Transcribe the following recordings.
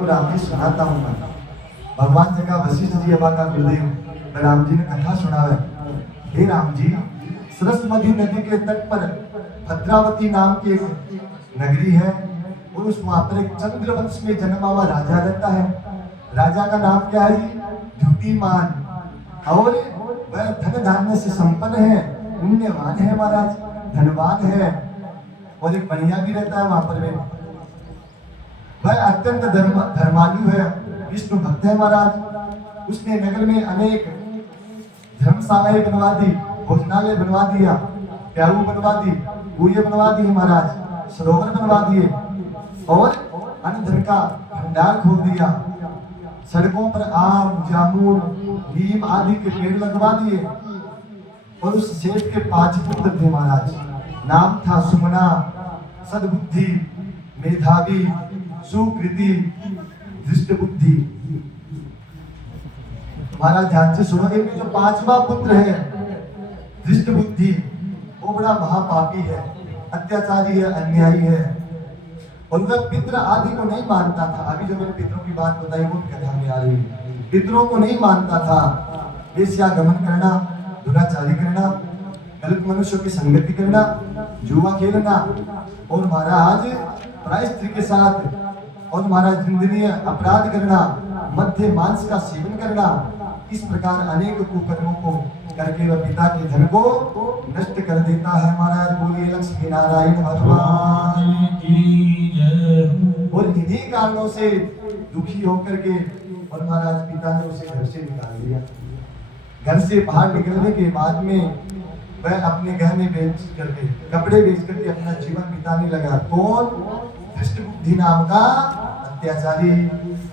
राम जी सुनाता हूँ मैं। भगवान जगह वशिष्ठ जी अबा का गुरुदेव राम जी ने कथा सुनावे। हे राम जी, सरस्वती नदी के तट पर भद्रावती नाम की एक नगरी है और उस वहां पर एक चंद्रवंश में जन्मा हुआ राजा रहता है। राजा का नाम क्या है जी? द्युतिमान। और वह धन धान्य से संपन्न है, पुण्यवान है महाराज, धनवान है और एक बढ़िया भी रहता है वहां पर में। वह अत्यंत धर्मालु है, विष्णु भक्त है महाराज। उसने नगर में अनेक धर्मशालाएं बनवा दी, भोजनालय बनवा दिया, प्याऊ बनवा दी, कुएं बनवा दिए महाराज, सरोवर बनवा दिए और अन्न धन का भंडार खोल दिया। सड़कों पर आम, जामुन, नीम आदि के पेड़ लगवा दिए। और उस सेठ के 5 पुत्र थे महाराज। नाम था सुमना, सद्बुद्धि, मेधावी, सुकृति, दृष्ट बुद्धि। महाराज ध्यान से सुनोगे कि जो 5वां पुत्र है दृष्ट बुद्धि, वो बड़ा महापापी है, अत्याचारी है, अन्यायी है और वह पितृ आदि को नहीं मानता था। अभी जो मैंने पितरों की बात बताई वो कथा में आ रही है। पितरों को नहीं मानता था। वेश्यागमन करना, दुराचारी करना, गलत मनुष्यों की संगति करना, जुआ खेलना और महाराज पराई स्त्री के साथ और महाराज निंदनीय अपराध करना, मध्य मांस का सेवन करना, इस प्रकार अनेक कुकर्मों को करके वह पिता के धन को नष्ट कर देता है। महाराज बोलिए लक्ष्मी नारायण भगवान की जय। और इन्हीं कारणों से दुखी होकर के और महाराज पिता ने उसे घर से निकाल दिया। घर से बाहर निकलने के बाद में वह अपने गहने बेच करके, कपड़े बेच करके अपना जीवन बिताने लगा। कौन? दृष्ट बुद्धि नाम का अत्याचारी।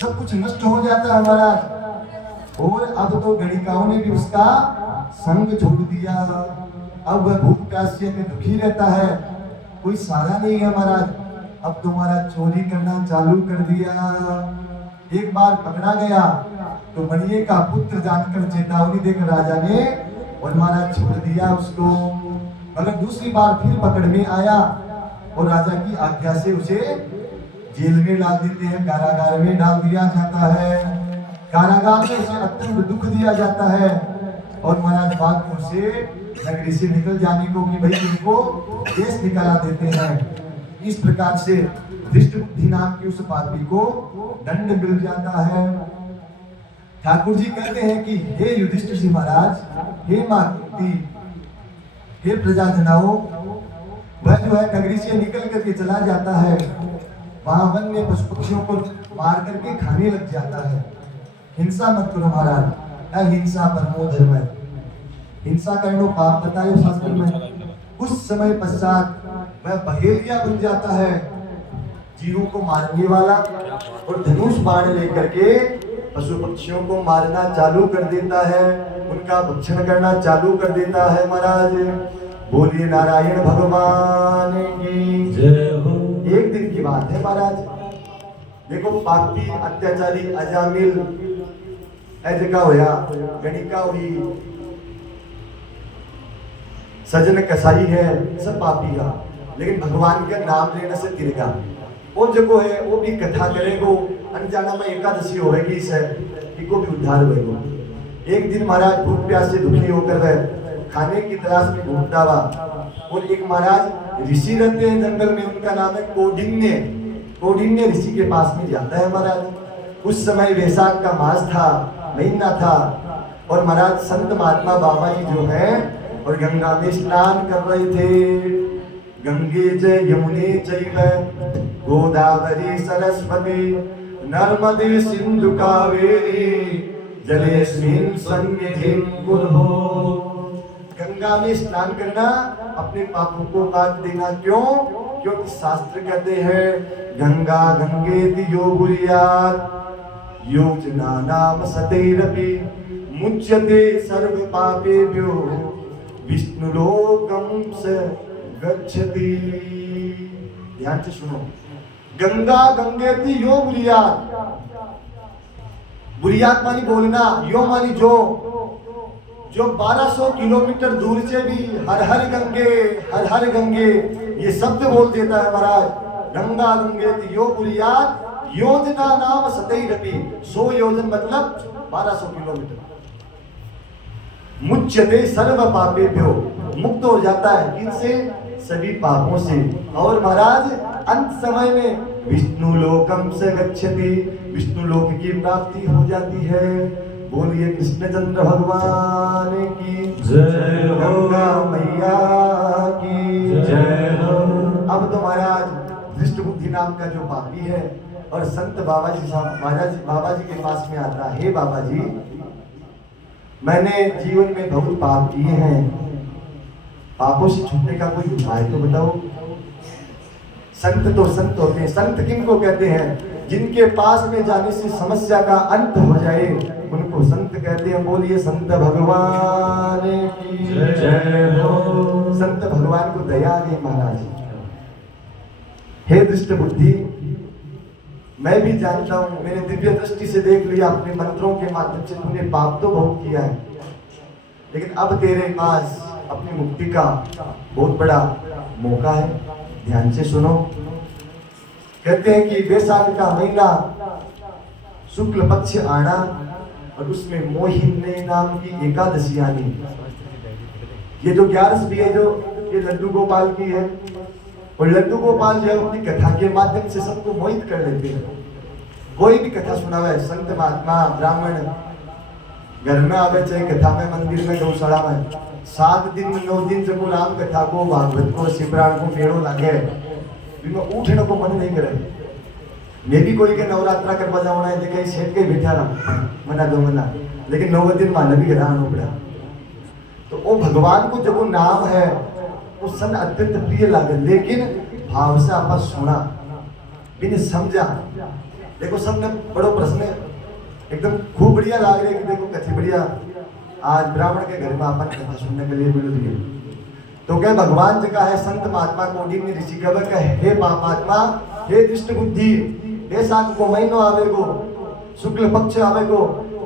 सब कुछ नष्ट हो जाता है महाराज। और अब तो गणिकाओं ने भी उसका संग छोड़ दिया। अब वह भूख प्यास से दुखी रहता है, कोई सहारा नहीं है महाराज। अब तुम्हारा चोरी करना चालू कर दिया। एक बार पकड़ा गया तो मणिये का पुत्र जानकर चेतावनी देकर राजा ने और महाराज छोड़ दिया उसको। मगर दूसरी बार फिर पकड़ में आया और राजा की आज्ञा से उसे जेल में डाल देते हैं, कारागार में डाल दिया जाता है। कारागार में उसे अत्यंत दुख दिया जाता है और महाराज बाद में उसे नगरी से निकल जाने को कि भाई इनको देश निकाला देते हैं। इस प्रकार से दृष्ट बुद्धि नाम के उस पापी को दंड मिल जाता है। ठाकुर जी कहते हैं कि हे युधिष्ठिर जी महाराज, हे मातृ, हे प्रजाजनाओं, वह जो है नगरी से निकल करके चला जाता है, वहां वन्य पशु पक्षियों को मार करके खाने लग जाता है। हिंसा मत करो महाराज, अहिंसा परमो धर्म है। हिंसा करनो पाप बताए शास्त्र में। कुछ समय पश्चात वह बहेलिया बन जाता है, जीवों को मारने वाला, और धनुष बाण लेकर के पशु पक्षियों को मारना चालू कर देता है, उनका भक्षण करना चालू कर देता है महाराज। बोलिए नारायण भगवान की जय हो। एक दिन की बात है महाराज, देखो पापी अत्याचारी अजामिल ऐजका होया, गणिका हुई, सजन कसाई है, सब पापी है, लेकिन भगवान का नाम लेने से तिरगा। वो जो है वो भी कथा करेगो, अनजाना में एकादशी होगी इसे को भी उद्धार होगा। एक दिन महाराज भूख प्यास से दुखी होकर वह खाने की तलाश में घूमता हुआ और एक महाराज ऋषि रहते हैं जंगल में, उनका नाम है कौंडिन्य। कौंडिन्य ऋषि के पास में जाता है महाराज। उस समय वैशाख का मास था, महीना था और महाराज संत महात्मा बाबा जी जो है और गंगा में स्नान कर रहे थे। गंगे च यमुने चैव गोदावरी सरस्वती नर्मदे सिंधु कावेरी जलेस्मिन् सन्निधिं कुरु। गंगा में स्नान करना अपने पापों को काट देना। क्यों? क्योंकि शास्त्र कहते हैं गंगा गंगेति यो बुर्यात् योजना नाम सतैरपि मुच्यते सर्व पापेभ्यो विष्णुलोकं स गच्छति। ध्यान से सुनो, गंगा गंगेति यो बुर्यात्। बुर्यात् मानी बोलना, यो मानी जो 1200 किलोमीटर दूर से भी हर हर गंगे ये शब्द बोल देता है महाराज। गंगा गंगेति यो बुर्यात् योजना नाम सतैरपि, 100 योजन मतलब 1200 किलोमीटर। मुच्यते सर्व पापेभ्यो, मुक्त हो जाता है किनसे? सभी पापों से। और महाराज अंत समय में विष्णु लोकम से गच्छति, विष्णु लोक की प्राप्ति हो जाती है। बोलिए कृष्णचंद्र भगवान की जय हो, गंगा मैया की जय हो। अब तो महाराज दृष्ट बुद्धि नाम का जो पापी है और संत बाबा जी के पास में आता है, हे बाबा जी मैंने जीवन में बहुत पाप किए हैं, पापों से छूटने का कोई उपाय तो बताओ। संत तो संत होते हैं, संत किनको कहते हैं? जिनके पास में जाने से समस्या का अंत हो जाए उनको संत कहते हैं। बोलिए संत भगवान की जय हो। संत भगवान को दया आ गई महाराज। हे दुष्ट बुद्धि, मैं भी जानता हूं, मैंने दिव्य दृष्टि से देख लिया, अपने मंत्रों के माध्यम से तूने पाप तो बहुत किया है, लेकिन अब तेरे पास अपनी मुक्ति का बहुत बड़ा मौका है। ध्यान से सुनो। कहते हैं कि वैशाख का महीना शुक्ल पक्ष आना और उसमें मोहिनी नाम की एकादशी आनी। ये जो 11 भी है, जो ये लड्डू गोपाल की है, और लड्डू गोपाल जो है अपनी कथा के माध्यम से सबको मोहित कर लेते हैं। कोई भी कथा सुना हुआ है, संत महात्मा ब्राह्मण घर में आवे, चाहे कथा में, मंदिर में, गौशाला में, 7 दिन 9 दिन जब राम कथा को, भागवत को, शिवराण को मेड़ो लागे, उठने को मन नहीं करे। मैं भी कोई के नवरात्रा करवा जाऊना है, देखे सेठ के बैठा रहा मना दो मना, लेकिन 9 दिन मान भी हैरान हो पड़ा। तो वो भगवान को जब वो नाम है वो सन अत्यंत प्रिय लागे, लेकिन भाव से आप सुना बिन समझा। देखो सबने बड़ो प्रश्न एकदम खूब बढ़िया लाग रहे कि देखो कथी बढ़िया, आज ब्राह्मण के घर में अपन कथा सुनने के लिए मिल रही है। तो क्या भगवान जी का है संत महात्मा कोटि में ऋषि कब का है, हे पापात्मा, हे दुष्ट बुद्धि, वैशाख को महीनो आवेगो, शुक्ल पक्ष आवेगो,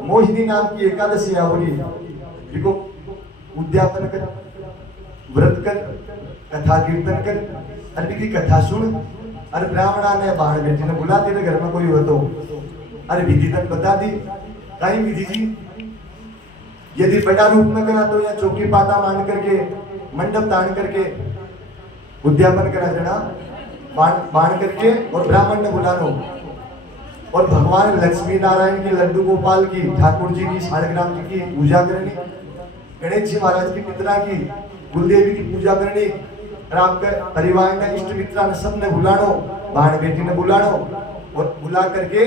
मोहिनी नाम की एकादशी आवेगी, देखो उद्यापन कर, व्रत कर, कथा कीर्तन कर, अरे की कथा सुन। अरे ब्राह्मणा ने बाहर बेटी ने बुला, तेरे घर में कोई हो तो अरे विधि तक बता दी। कहीं विधि जी, यदि बड़ा रूप में करा तो या चौकी पाटा मान करके, मंडप तान करके उद्यापन करा देना, बाण करके, और ब्राह्मण ने बुला लो। और भगवान लक्ष्मी नारायण के, लड्डू गोपाल की, ठाकुर जी की, शालिग्राम जी की पूजा करनी, गणेश जी महाराज की, पितरा की, कुलदेवी की पूजा करनी, और आपके परिवार का इष्ट मित्रा ने सब ने बुलानो, बाण बेटी ने बुलानो, और बुला करके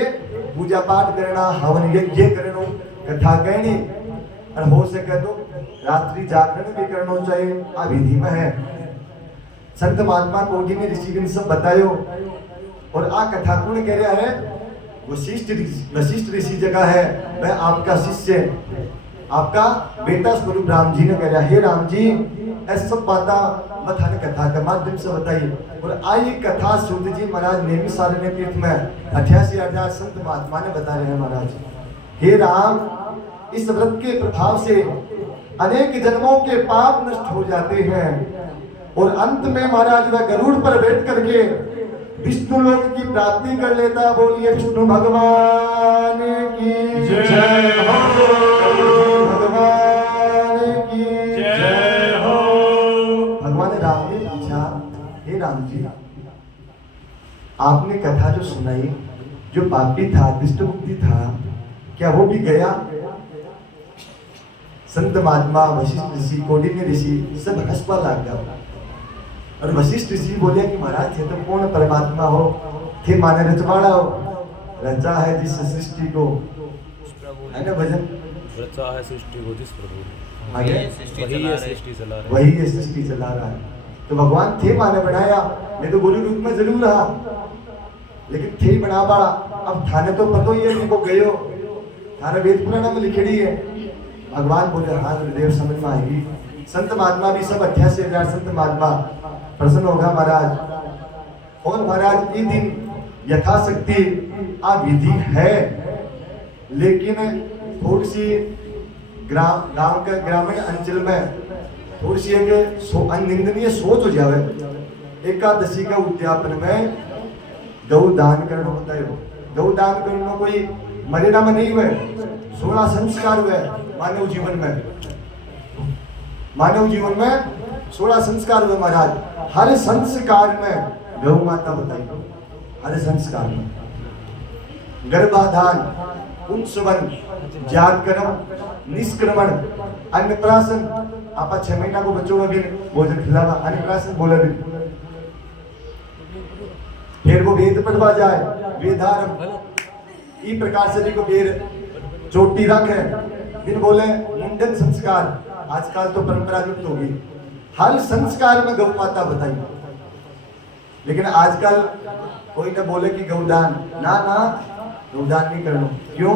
पूजा पाठ करना, हवन यज्ञ करना, कथा कहनी, और हो सके तो रात्रि जागरण भी करना चाहिए, आ विधि में है। संत महात्मा कोटि में ऋषि सब बतायो। और आ कथा कौन कह रहा है? वशिष्ठ ऋषि जगह है, मैं आपका शिष्य, आपका बेटा स्वरूप राम जी ने कह रहा, हे राम जी ऐसा सब बाता बथाने कथा के माध्यम से बताइए। और आई कथा सूत जी महाराज नेमी सारे तीर्थ में 88,000 संत महात्मा ने बता रहे हैं महाराज। हे राम, इस व्रत के प्रभाव से अनेक जन्मों के पाप नष्ट हो जाते हैं, और अंत में महाराज वह गरुड़ पर बैठ करके विष्णु लोक की प्राप्ति कर लेता। बोलिए विष्णु भगवान की जय हो, भगवान की जय हो। भगवान राम ने पूछा, हे राम जी, आपने कथा जो सुनाई, जो पापी था, दुष्ट मुक्ति था, क्या वो भी गया? संत महात्मा, वशिष्ठ ऋषि, कौंडिन्य ऋषि सब हंसपा लग गया। और वशिष्ठ ऋषि बोले कि महाराज थे तो कौन परमात्मा हो, थे माने रचवाड़ा हो, रचा है जिस सृष्टि को, है ना भजन, रचा है सृष्टि को जिस प्रभु, आगे वही ये सृष्टि चला रहा है, वही ये सृष्टि चला रहा है। तो भगवान थे माने बनाया, मैं तो गोलू रूप में जरूर रहा, लेकिन थे बना पाड़ा। अब थाने तो पतो ही है कि वो गयो, थाने वेद पुराण में लिखड़ी है। भगवान बोले हाँ गुरुदेव समझ में आएगी। संत महात्मा भी सब 88,000 संत महात्मा प्रसन्न होगा महाराज। और महाराज ये दिन यथाशक्ति आ विधि है, लेकिन थोड़ी सी गांव के ग्रामीण अंचल में थोड़ी सी एक अनिंदनीय सोच हो जावे। एकादशी का उद्यापन में गौ दान करना होता है, गौदान करने कोई मर्यादा में नहीं हुए, 16 संस्कार हुए मानव जीवन में। मानव जीवन में 16 संस्कार हुए महाराज। हर संस्कार में गौ माता बताई, हर संस्कार में गर्भाधान, पुंसवन, जागरण, निष्क्रमण, अन्नप्राशन। आप 6 महीना को बच्चों को भी भोजन खिलावा, अन्नप्राशन बोला भी। फिर वो वेद पढ़वा जाए, वेदारंभ, इस प्रकार से भी को फिर चोटी रखे, फिर बोले मुंडन संस्कार। आजकल तो परंपरा लुप्त होगी, हर संस्कार में गौ माता बताई। लेकिन आजकल कोई न बोले कि गौदान, ना ना गौदान नहीं करना। क्यों?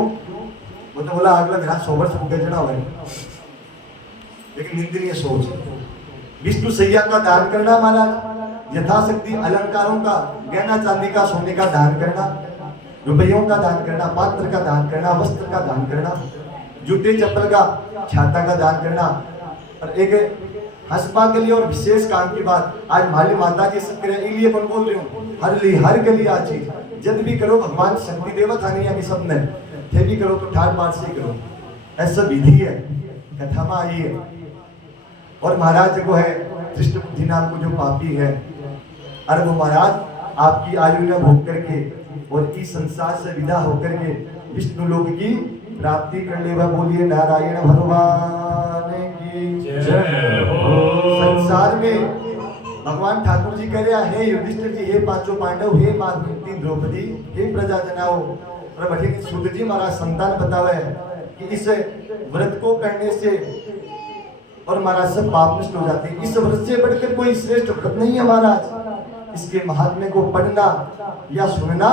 वो तो बोला अगला मेरा 100 वर्ष हो गया हुआ है। लेकिन निंदनीय सोच। विष्णु सैया का दान करना महाराज, यथाशक्ति अलंकारों का, गहना चांदी का, सोने का दान करना, रुपयों का दान करना, पात्र का दान करना, वस्त्र का दान करना, जूते चप्पल का, छाता का दान करना। और एक हंसपा के लिए और विशेष काम की बात, आज माली माता की शक्ति लिए कौन बोल रही हूँ, हर गली आ चीज जब भी करो भगवान शक्ति देवत आने या सब ने थे भी करो तो ठाट बाट से करो, ऐसा विधि है, कथा में आई है। और महाराज को है दृष्ट बुद्धि नाम को जो पापी है, अरे वो महाराज आपकी आयु न भोग करके और इस संसार से विदा होकर के विष्णु लोक की प्राप्ति कर ले। वह बोलिए नारायण भगवान की जय हो। संसार में भगवान ठाकुर जी कह रहा है, युधिष्ठिर जी, हे पांचों पांडव, हे मां कुंती द्रौपदी, हे प्रजा जनाओ। और बैठे सूत जी महाराज संतान बतावे कि इस व्रत को करने से और महाराज सब पाप नष्ट हो जाते हैं। इस व्रत से बढ़कर कोई श्रेष्ठ व्रत नहीं है महाराज। इसके महात्म्य को पढ़ना या सुनना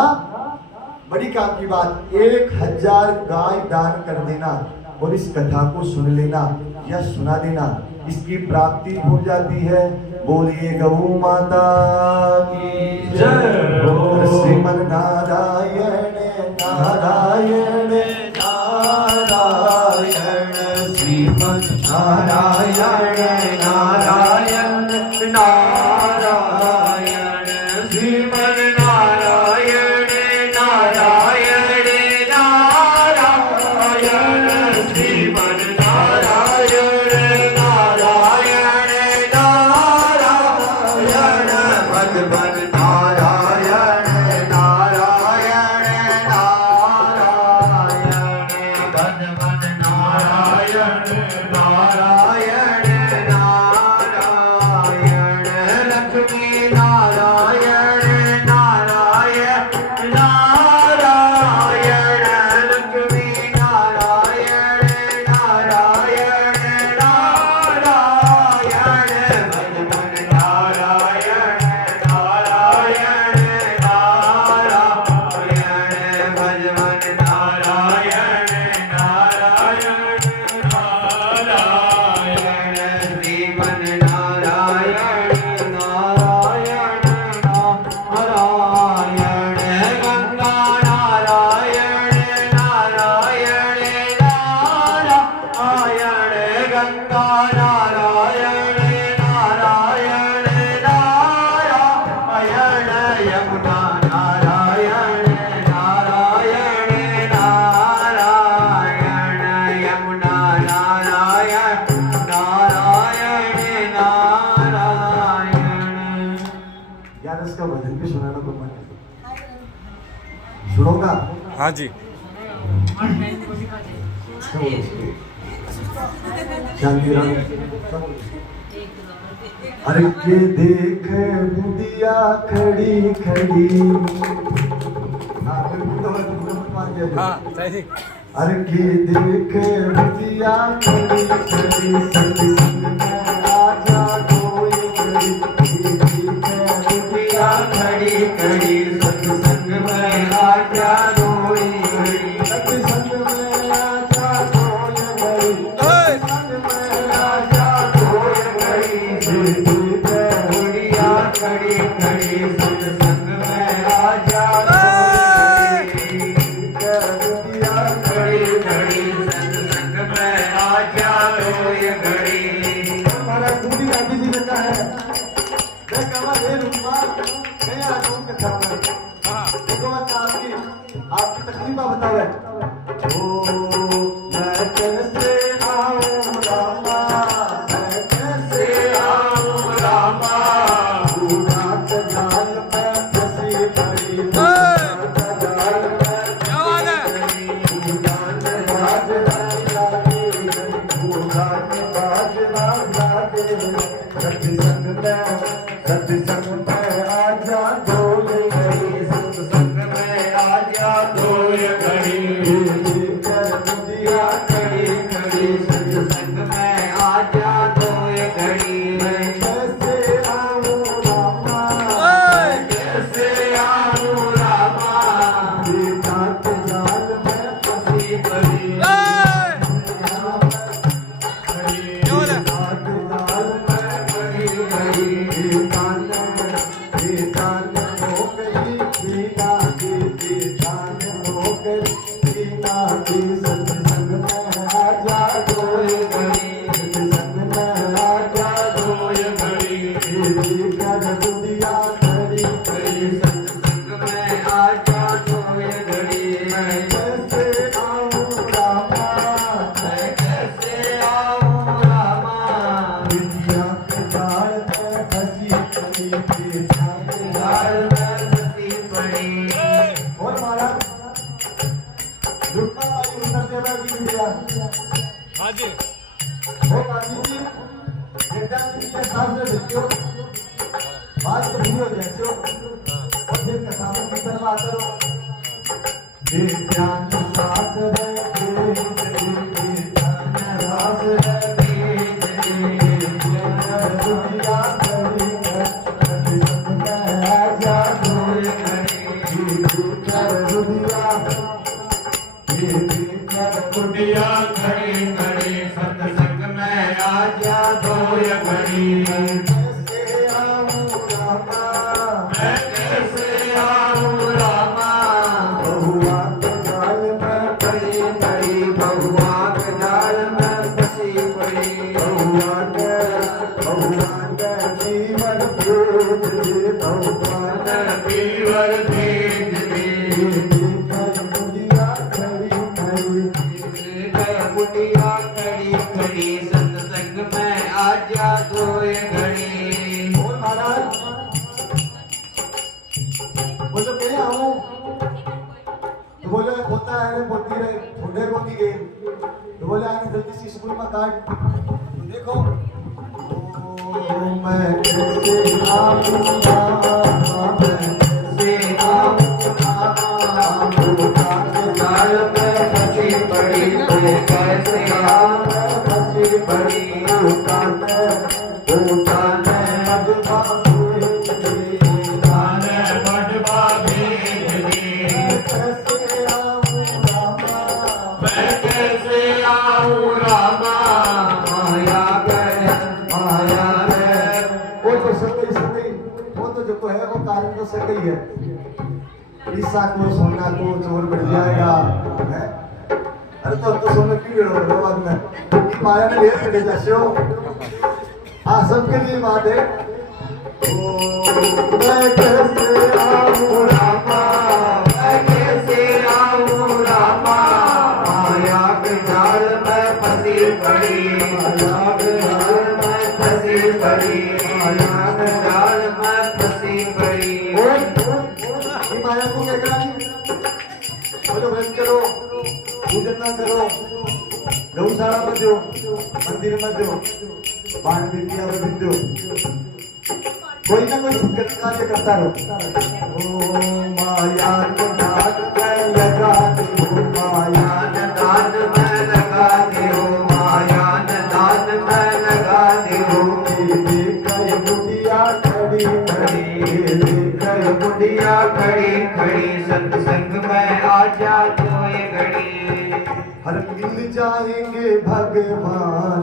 बड़ी काम की बात। 1000 गाय दान कर देना और इस कथा को सुन लेना या सुना देना, इसकी प्राप्ति हो जाती है। बोलिए गौ माता की जय हो। श्रीमन नारायण नारायण नारायण, श्रीमन नारायण नारायण नारायण, श्रीमन नारायण नारायण नारायण, श्रीमन नारायण नारायण नारायण, भगवन नारायण नारायण नारायण, भगवन नारायण नारायण नारायण, लक्ष्मी नारायण नारायण नारायण, लक्ष्मी नारायण नारायण नारायण, भगवन नारायण नारायण नारायण, भगवन नारायण नारायण नारायण, श्रीमन नारायण नारायण नारायण, गंगा नारायण नारायण नारायण, गंगा नारायण नारायण नारायण, यमुना नारायण नारायण नारायण, यमुना नारायण नारायण नारायण। यार इसका भजन भी सुनाना तो मन है, सुनोगा? हाँ जी। शांति राम। अरे के देख बुदिया खड़ी खड़ी, हाँ सही जी। अरे के देख बुदिया खड़ी खड़ी, सत्संग में आजा कोई खड़ी। के देख बुदिया खड़ी खड़ी, सत्संग में आजा कोई खड़ी। सत्संग में आजा कोई खड़ी, सत्संग में आजा कोई खड़ी। के देख बुदिया खड़ी खड़ी, सत्संग में आजा कोई बुदिया खड़ी खड़ी, सत्संग में आजा कोई खड़ी। हमारा दूधी गांधी जी ने कहा है, मैं कहा हे रूपा, मैं आ जाऊं कथा में। भगवान आपकी है ओ मैं कैसे आऊं रामा, मैं कैसे आऊं रामा, पूरा जाल में फंसी पड़ी, जाल में क्या बात है? सत्संग में आजा डोल गई, सत्संग में आजा डोल गई, दिया खड़ी खड़ी, सत्संग में आजा डोल गई। मैं कैसे आऊं रामा, मैं कैसे आऊं रामा, सीता के जाल में फंसी पड़ी, क्या बात है? सत्संग में आजा डोल गई, सत्संग में आजा डोल गई, कर दुनिया खड़ी खड़ी, सत्संग में आजा डोल गई। मैं कैसे आऊं रामा, मैं कैसे आऊं रामा, विद्या के जाल में फंसी पड़ी, विद्या के जाल में फंसी पड़ी। और महाराज रुकना वाली उत्तर देवा की विद्या, हाँ जी। वो गांधी जी बेटा जी के सामने देखो बात तो भूलो जैसे हो, और फिर कथा में भीतर में आते रहो। विज्ञान सास है विज्ञान रास है, दुनिया खड़ी है, सत्संग में आजा डोल गई, कर दुनिया कुटिया खड़ी खड़ी, सत्संग में आजा डोल गई। कैसे आऊं रामा, मैं कैसे आऊं रामा, बहुआ के जाल में पड़ी पड़ी, बहुआ के जाल में फंसी पड़ी, बहुआ के जीवन भेज दे, बहुआ के पीवर भेज दे, दुनिया खड़ी खड़ी, कुटिया खड़ी खड़ी, सत्संग में आजा धोए घड़ी। और महाराज बोलो कहीं आऊं तो बोले होता है रे बोलती रहे थोड़े को नहीं गए, तो बोले आने जल्दी से स्कूल में काट, तो देखो ओ मैं कैसे आऊं रामा, मैं कैसे आऊं रामा, भूखा के जाल में फंसी पड़ी, मैं कैसे आऊं फंसी पड़ी, भूखा ने मधुबा भेज दी, आने मडबा भेज दे। कैसे आऊं रामा, मैं कैसे आऊं रामा, माया है वो तो सही वो तो जो है वो कारण तो सही है, ईसा को सोना को चोर बढ़ जाएगा है? अरे तो सोना क्यों गिरो बाद में कि माया ने लेर कटे जाशो। हाँ सबके लिए बात है। ओ मैं कैसे आऊं रामा, मैं कैसे आऊं रामा, माया के जाल में फंसी पड़ी, माया के जाल में फंसी पड़ी, माया के जाल में फंसी पड़ी। ये माया को क्या करा? बोलो व्रत करो, पूजन ना करो, गौशाला मत दो, मंदिर मत दो, बाण विद्या में दो, कोई ना कोई सुंदर कार्य करता रहो। ओ माया को दान में लगा दो, माया ने दान में लगा दो, माया ने दान में लगा दो, कई बुढ़िया खड़ी खड़ी, कई बुढ़िया खड़ी खड़ी, सत्संग में आजा धोए घड़ी। हर मिल जाएंगे भगवान,